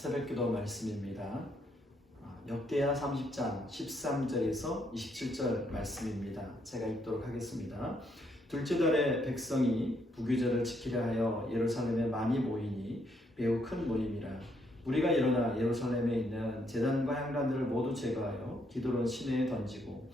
새벽기도 말씀입니다. 역대하 30장 13절에서 27절 말씀입니다. 제가 읽도록 하겠습니다. 둘째 달에 백성이 부규절을 지키려 하여 예루살렘에 많이 모이니 매우 큰 모임이라. 우리가 일어나 예루살렘에 있는 제단과 향단들을 모두 제거하여 기도로 시내에 던지고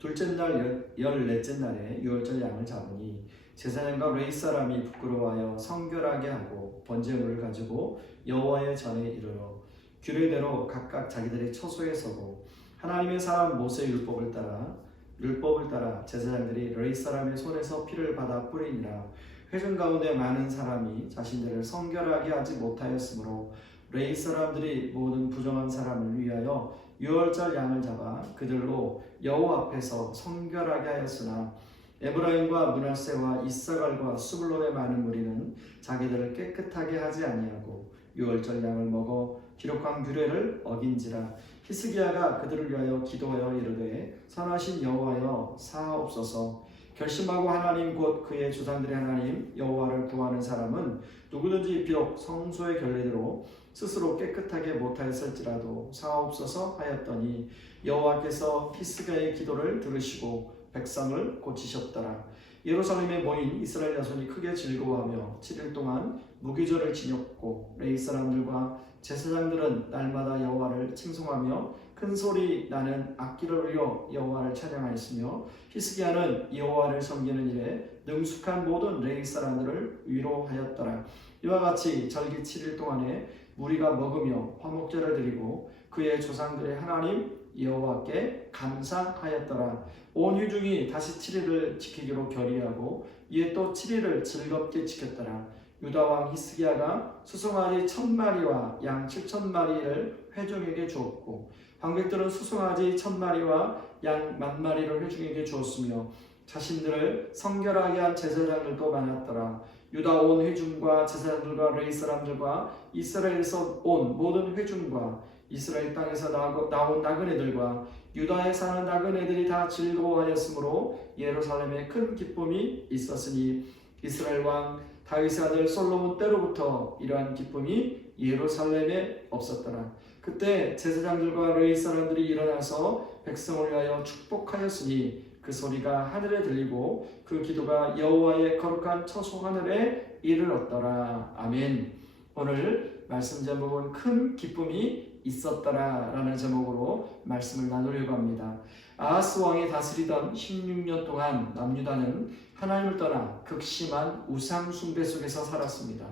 둘째 날 14째 날에 유월절 양을 잡으니 제사장과 레위 사람이 부끄러워하여 성결하게 하고 번제물을 가지고 여호와의 전에 이르러 규례대로 각각 자기들의 처소에 서고 하나님의 사람 모세의 율법을 따라 제사장들이 레위 사람의 손에서 피를 받아 뿌리니라. 회중 가운데 많은 사람이 자신들을 성결하게 하지 못하였으므로 레위 사람들이 모든 부정한 사람을 위하여 유월절 양을 잡아 그들로 여호와 앞에서 성결하게 하였으나 에브라임과 므낫세와 이사갈과 스불론의 많은 무리는 자기들을 깨끗하게 하지 아니하고 유월절 양을 먹어 기록한 규례를 어긴지라. 히스기야가 그들을 위하여 기도하여 이르되 선하신 여호와여 사하옵소서. 결심하고 하나님 곧 그의 조상들의 하나님 여호와를 구하는 사람은 누구든지 비록 성소의 결례대로 스스로 깨끗하게 못하였을지라도 사하옵소서 하였더니 여호와께서 히스기야의 기도를 들으시고 백성을 고치셨더라. 예루살렘에 모인 이스라엘 자손이 크게 즐거워하며 7일 동안 무기절을 지녔고 레위 사람들과 제사장들은 날마다 여호와를 칭송하며 큰 소리 나는 악기를 울려 여호와를 찬양하였으며 히스기야는 여호와를 섬기는 일에 능숙한 모든 레위 사람들을 위로하였더라. 이와 같이 절기 7일 동안에 무리가 먹으며 화목제를 드리고 그의 조상들의 하나님 여호와께 감사하였더라. 온 회중이 다시 7일을 지키기로 결의하고 이에 또 7일을 즐겁게 지켰더라. 유다 왕 히스기야가 수송아지 1000마리와 양 7000마리를 회중에게 주었고 방백들은 수송아지 1000마리와 양 10,000마리를 회중에게 주었으며 자신들을 성결하게 한 제사장들도 많았더라. 유다 온 회중과 제사장들과 레위 사람들과 이스라엘에서 온 모든 회중과 이스라엘 땅에서 나온 나그네들과 유다에 사는 나그네들이 다 즐거워하였으므로 예루살렘에 큰 기쁨이 있었으니 이스라엘 왕 다윗의 아들 솔로몬 때로부터 이러한 기쁨이 예루살렘에 없었더라. 그때 제사장들과 레위 사람들이 일어나서 백성을 위하여 축복하였으니 그 소리가 하늘에 들리고 그 기도가 여호와의 거룩한 처소 하늘에 이르렀더라. 아멘. 오늘 말씀 제목은 큰 기쁨이 있었더라 라는 제목으로 말씀을 나누려고 합니다. 아하스 왕이 다스리던 16년 동안 남유다는 하나님을 떠나 극심한 우상 숭배 속에서 살았습니다.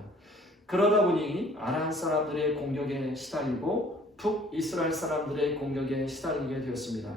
그러다 보니 아람 사람들의 공격에 시달리고 북이스라엘 사람들의 공격에 시달리게 되었습니다.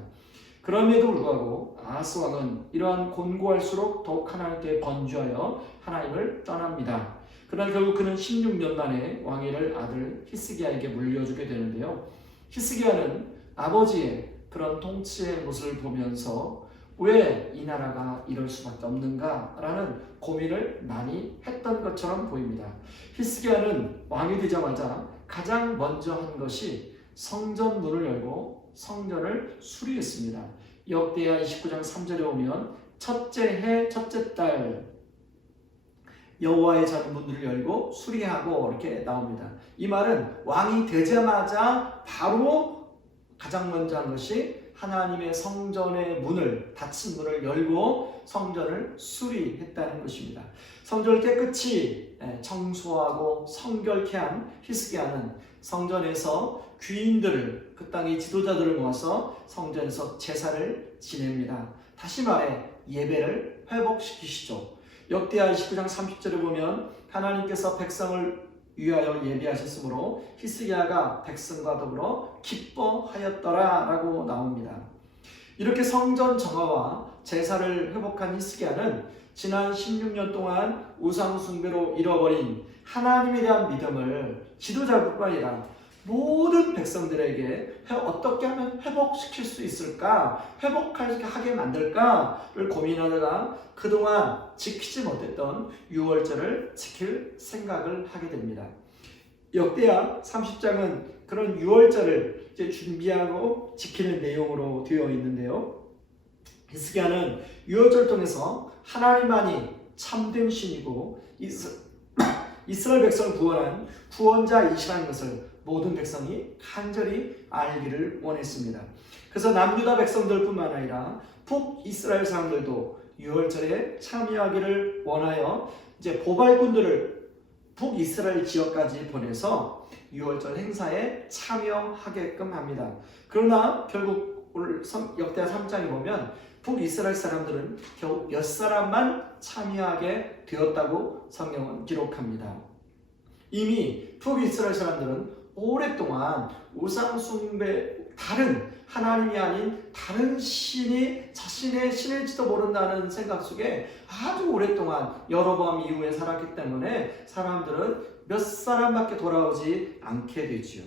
그럼에도 불구하고 아하스 왕은 이러한 곤고할수록 더욱 하나님께 번주하여 하나님을 떠납니다. 그러나 결국 그는 16년 만에 왕위를 아들 히스기야에게 물려주게 되는데요. 히스기야는 아버지의 그런 통치의 모습을 보면서 왜 이 나라가 이럴 수밖에 없는가라는 고민을 많이 했던 것처럼 보입니다. 히스기야는 왕이 되자마자 가장 먼저 한 것이 성전 문을 열고 성전을 수리했습니다. 역대하 29장 3절에 오면 첫째 해 첫째 달 여호와의 전 문들을 열고 수리하고 이렇게 나옵니다. 이 말은 왕이 되자마자 바로 가장 먼저 한 것이 하나님의 성전의 문을, 닫힌 문을 열고 성전을 수리했다는 것입니다. 성전을 깨끗이 청소하고 성결케 한 히스기야는 성전에서 귀인들을, 그 땅의 지도자들을 모아서 성전에서 제사를 지냅니다. 다시 말해 예배를 회복시키시죠. 역대하 29장 30절에 보면 하나님께서 백성을 위하여 예배하셨으므로 히스기야가 백성과 더불어 기뻐하였더라 라고 나옵니다. 이렇게 성전 정화와 제사를 회복한 히스기야는 지난 16년 동안 우상 숭배로 잃어버린 하나님에 대한 믿음을 지도자뿐만 아니라 모든 백성들에게 어떻게 하면 회복시킬 수 있을까, 회복하게 만들까를 고민하다가 그동안 지키지 못했던 유월절을 지킬 생각을 하게 됩니다. 역대하 30장은 그런 유월절을 이제 준비하고 지키는 내용으로 되어 있는데요. 히스기야는 유월절을 통해서 하나님만이 참된 신이고 이스라엘 백성을 구원한 구원자이시라는 것을 모든 백성이 간절히 알기를 원했습니다. 그래서 남유다 백성들뿐만 아니라 북이스라엘 사람들도 유월절에 참여하기를 원하여 이제 보발군들을 북이스라엘 지역까지 보내서 유월절 행사에 참여하게끔 합니다. 그러나 결국 오늘 역대하 3장에 보면 북이스라엘 사람들은 겨우 몇 사람만 참여하게 되었다고 성경은 기록합니다. 이미 북이스라엘 사람들은 오랫동안 우상 숭배, 다른 하나님이 아닌 다른 신이 자신의 신일지도 모른다는 생각 속에 아주 오랫동안 여로보암 이후에 살았기 때문에 사람들은 몇 사람밖에 돌아오지 않게 되지요.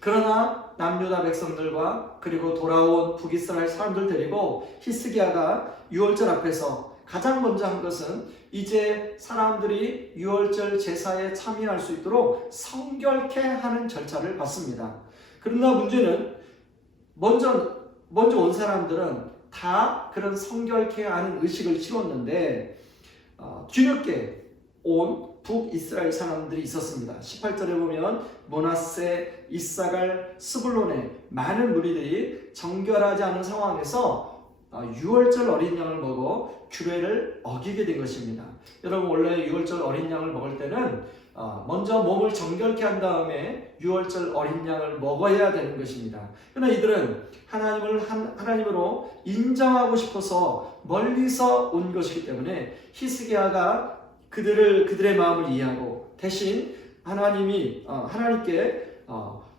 그러나 남유다 백성들과 그리고 돌아온 북이스라엘 사람들 데리고 히스기야가 유월절 앞에서 가장 먼저 한 것은 이제 사람들이 유월절 제사에 참여할 수 있도록 성결케 하는 절차를 받습니다. 그러나 문제는 먼저 온 사람들은 다 그런 성결케 하는 의식을 치렀는데 뒤늦게 온 북이스라엘 사람들이 있었습니다. 18절에 보면 므낫세, 이사갈, 스불론의 많은 무리들이 정결하지 않은 상황에서 유월절 어린 양을 먹어 규례를 어기게 된 것입니다. 여러분 원래 유월절 어린 양을 먹을 때는 먼저 몸을 정결케 한 다음에 유월절 어린 양을 먹어야 되는 것입니다. 그러나 이들은 하나님을 하나님으로 인정하고 싶어서 멀리서 온 것이기 때문에 히스기야가 그들의 마음을 이해하고 대신 하나님께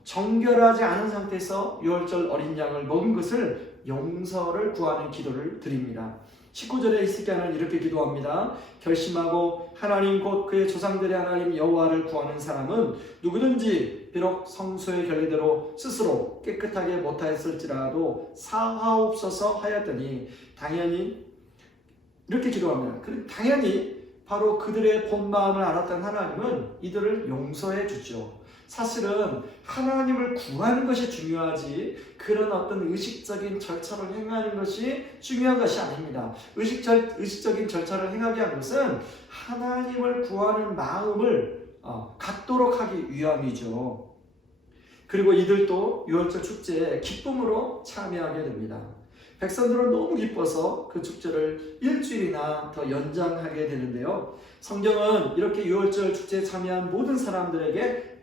정결하지 않은 상태에서 유월절 어린 양을 먹은 것을 용서를 구하는 기도를 드립니다. 19절에 히스기야는 이렇게 기도합니다. 결심하고 하나님 곧 그의 조상들의 하나님 여호와를 구하는 사람은 누구든지 비록 성소의 결례대로 스스로 깨끗하게 못하였을지라도 사하옵소서 하였더니 당연히 이렇게 기도합니다. 당연히 바로 그들의 본 마음을 알았던 하나님은 이들을 용서해 주죠. 사실은 하나님을 구하는 것이 중요하지 그런 어떤 의식적인 절차를 행하는 것이 중요한 것이 아닙니다. 의식적인 절차를 행하게 한 것은 하나님을 구하는 마음을 갖도록 하기 위함이죠. 그리고 이들도 유월절 축제에 기쁨으로 참여하게 됩니다. 백성들은 너무 기뻐서 그 축제를 일주일이나 더 연장하게 되는데요. 성경은 이렇게 유월절 축제에 참여한 모든 사람들에게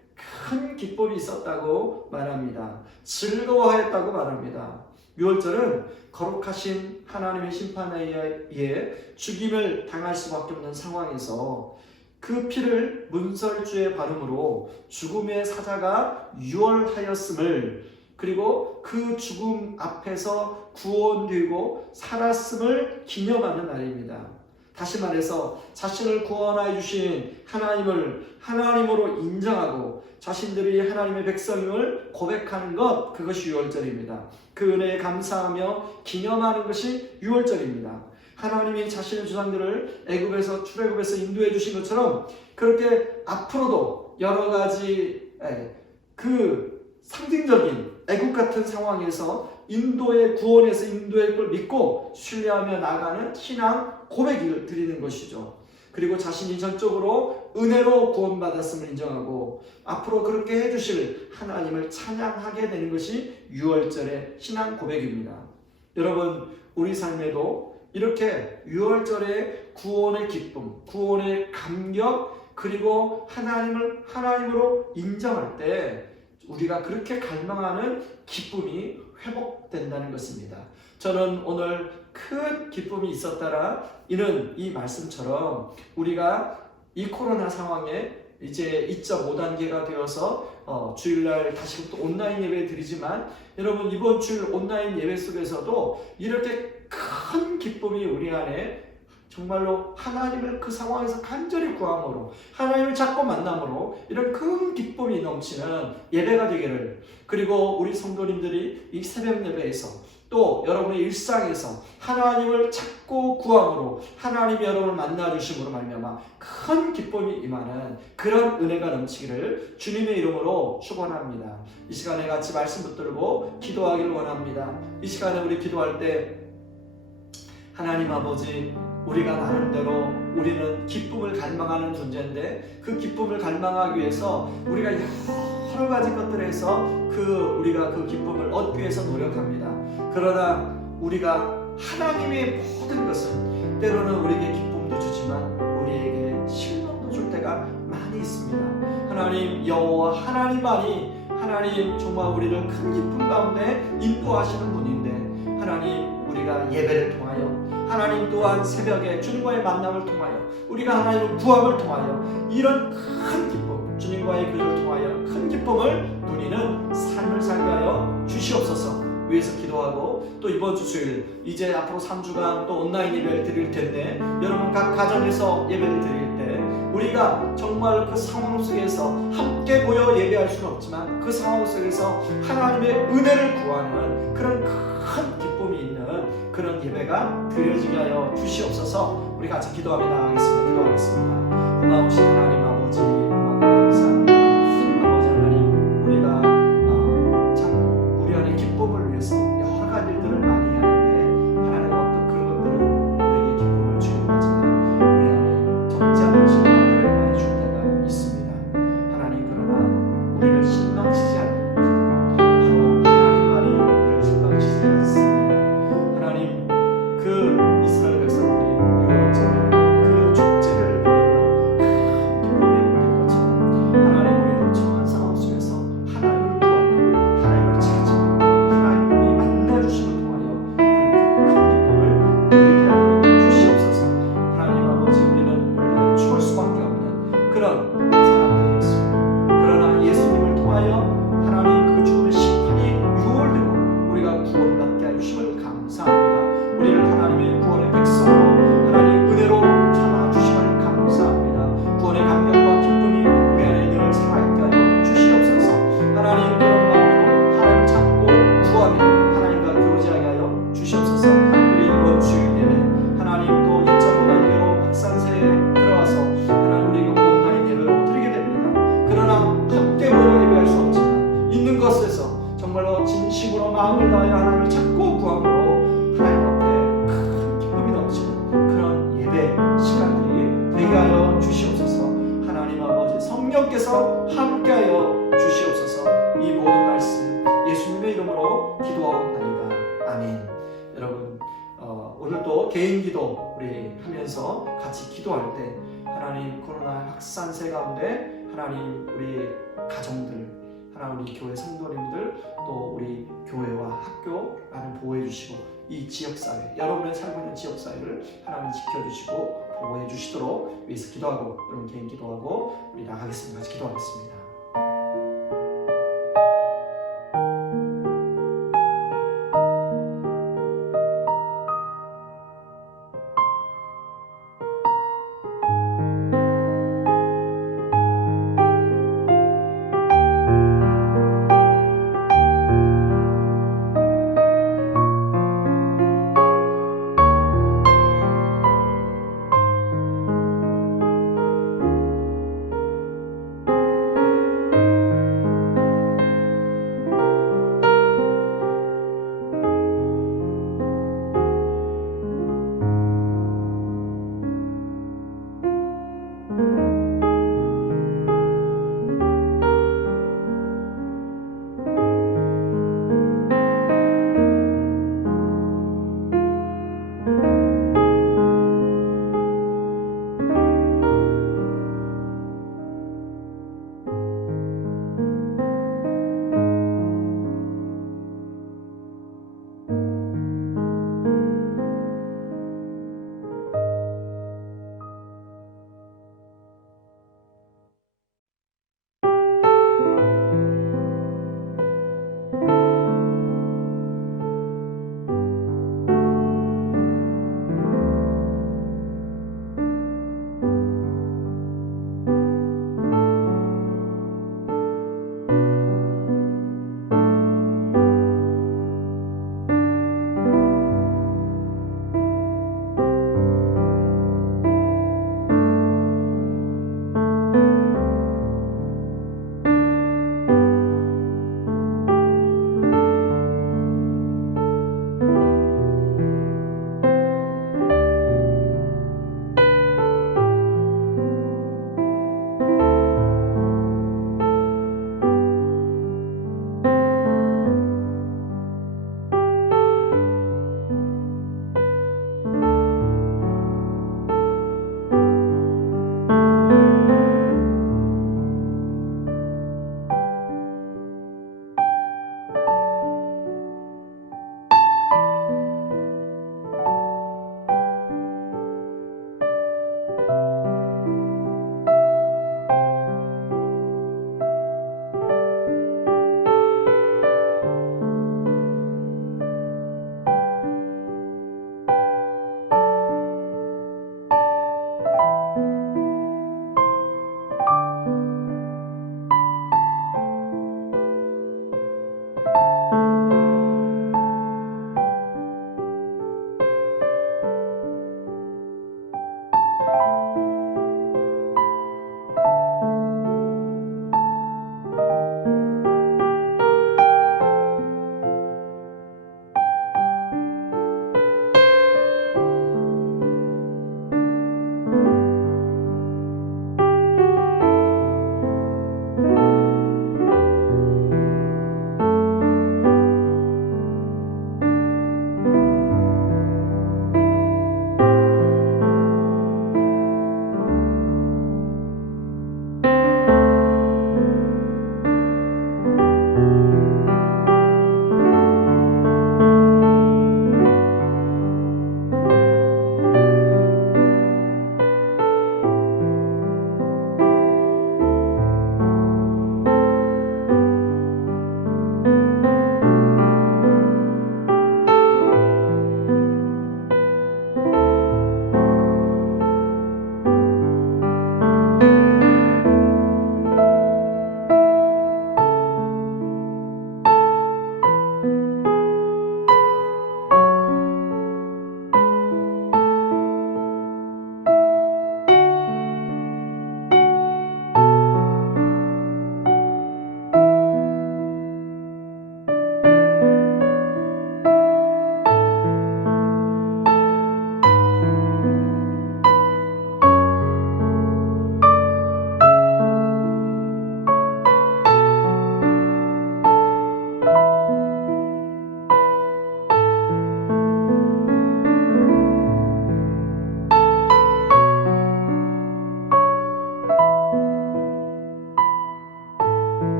큰 기쁨이 있었다고 말합니다. 즐거워하였다고 말합니다. 유월절은 거룩하신 하나님의 심판에 의해 죽임을 당할 수밖에 없는 상황에서 그 피를 문설주에 바름으로 죽음의 사자가 유월하였음을 그리고 그 죽음 앞에서 구원되고 살았음을 기념하는 날입니다. 다시 말해서 자신을 구원하여 주신 하나님을 하나님으로 인정하고 자신들이 하나님의 백성임을 고백하는 것, 그것이 유월절입니다. 그 은혜에 감사하며 기념하는 것이 유월절입니다. 하나님이 자신의 조상들을 출애굽에서 인도해 주신 것처럼 그렇게 앞으로도 여러 가지 그 상징적인 애국 같은 상황에서 구원에서 인도의 걸 믿고 신뢰하며 나가는 신앙 고백을 드리는 것이죠. 그리고 자신이 전적으로 은혜로 구원받았음을 인정하고 앞으로 그렇게 해주실 하나님을 찬양하게 되는 것이 유월절의 신앙 고백입니다. 여러분 우리 삶에도 이렇게 유월절의 구원의 기쁨, 구원의 감격 그리고 하나님을 하나님으로 인정할 때 우리가 그렇게 갈망하는 기쁨이 회복된다는 것입니다. 저는 오늘 큰 기쁨이 있었더라. 이는 이 말씀처럼 우리가 이 코로나 상황에 이제 2.5단계가 되어서 주일날 다시 또 온라인 예배 드리지만 여러분 이번 주일 온라인 예배 속에서도 이렇게 큰 기쁨이 우리 안에 정말로 하나님을 그 상황에서 간절히 구함으로 하나님을 찾고 만남으로 이런 큰 기쁨이 넘치는 예배가 되기를 그리고 우리 성도님들이 이 새벽 예배에서 또 여러분의 일상에서 하나님을 찾고 구함으로 하나님이 여러분을 만나주심으로 말미암아 큰 기쁨이 임하는 그런 은혜가 넘치기를 주님의 이름으로 축원합니다. 이 시간에 같이 말씀 붙들고 기도하기를 원합니다. 이 시간에 우리 기도할 때 하나님 아버지 우리가 나름대로 우리는 기쁨을 갈망하는 존재인데 그 기쁨을 갈망하기 위해서 우리가 여러 가지 것들에서 우리가 그 기쁨을 얻기 위해서 노력합니다. 그러나 우리가 하나님의 모든 것은 때로는 우리에게 기쁨도 주지만 우리에게 실망도 줄 때가 많이 있습니다. 하나님 여호와 하나님 정말 우리를 큰 기쁨 가운데 인도하시는 분인데 하나님 우리가 예배를 통하여 하나님 또한 새벽에 주님과의 만남을 통하여 우리가 하나님의 구함을 통하여 이런 큰 기쁨 주님과의 그를 통하여 큰 기쁨을 누리는 삶을 살게 하여 주시옵소서 위해서 기도하고 또 이번 주 수요일 이제 앞으로 3주간 또 온라인 예배를 드릴 텐데 여러분 각 가정에서 예배를 드릴 때 우리가 정말 그 상황 속에서 함께 모여 예배할 수는 없지만 그 상황 속에서 하나님의 은혜를 구하는 그런 큰 기쁨이 있는 그런 예배가 드려지게 하여 주시옵소서. 우리 같이 기도하며 나아가겠습니다. 기도하겠습니다. 고마우신 하나님 아버지 감사합니다. 아버지 하나님 우리가 참 우리 안에 기쁨을 위해서 여러 가지 일들을 많이 하는데 하나님 어떤 그런 것들은 우리에게 기쁨을 주는 거지만 우리 안에 적지 않은 실망들을 많이 줄 때가 있습니다. 하나님 그러나 우리를 실망시키지 않는 바로 하나님 말이 우리를 실망시키지 않습니다. 하나님 그 이스라엘 백성들이 유월절 그 축제를 보내며 기쁨에 얻는 것처럼 하나님 우리도 처한 상황 속에서 하나님을 구하고 하나님을 찾으며 하나님이 만나주심을 통하여 그 큰 기쁨을 누리게 하여 주시옵소서. 하나님 아버지 우리는 원래 추울 수밖에 없는 그런 사람들이었습니다. 그러나 예수님을 통하여 하나님 그 죽음의 심판이 유월되고 우리가 구원받게 하여 주심을 감사합니다. 우리를 하나님의 구원의 백성으로 하나님 은혜로 삼아주심을 감사합니다. 구원의 감격과 기쁨이 우리 안에 늘 살아있게 하여 주시옵소서. 하나님 그런 마음으로 하나님을 찾고 구하며 하나님과 교제하게 하여 주시옵소서. 그리고 이번 주일 예배 하나님 또 2.5 단계로 확산세에 들어와서 하나님 우리가 온라인 예배로 드리게 됩니다. 그러나 함께 모여 예배할 수 없지만 있는 것에서 정말로 진심으로 마음을 다하여 하나님을 찾고 구함으로 하나님 앞에 큰 기쁨이 넘치는 그런 예배 시간들이 되게 하여 주시옵소서. 하나님 아버지 성령께서 함께하여 주시옵소서. 이 모든 말씀 예수님의 이름으로 기도하옵나이다. 아멘. 여러분 오늘도 개인 기도 우리 하면서 같이 기도할 때 하나님 코로나 확산세 가운데 하나님 우리 가정들 하나님 우리 교회 성도님들 또 우리 교회와 학교 하나님 보호해 주시고 이 지역사회 여러분의 살고 있는 지역사회를 하나님 지켜주시고 보호해 주시도록 위해서 기도하고 여러분 개인 기도하고 우리 나가겠습니다. 같이 기도하겠습니다.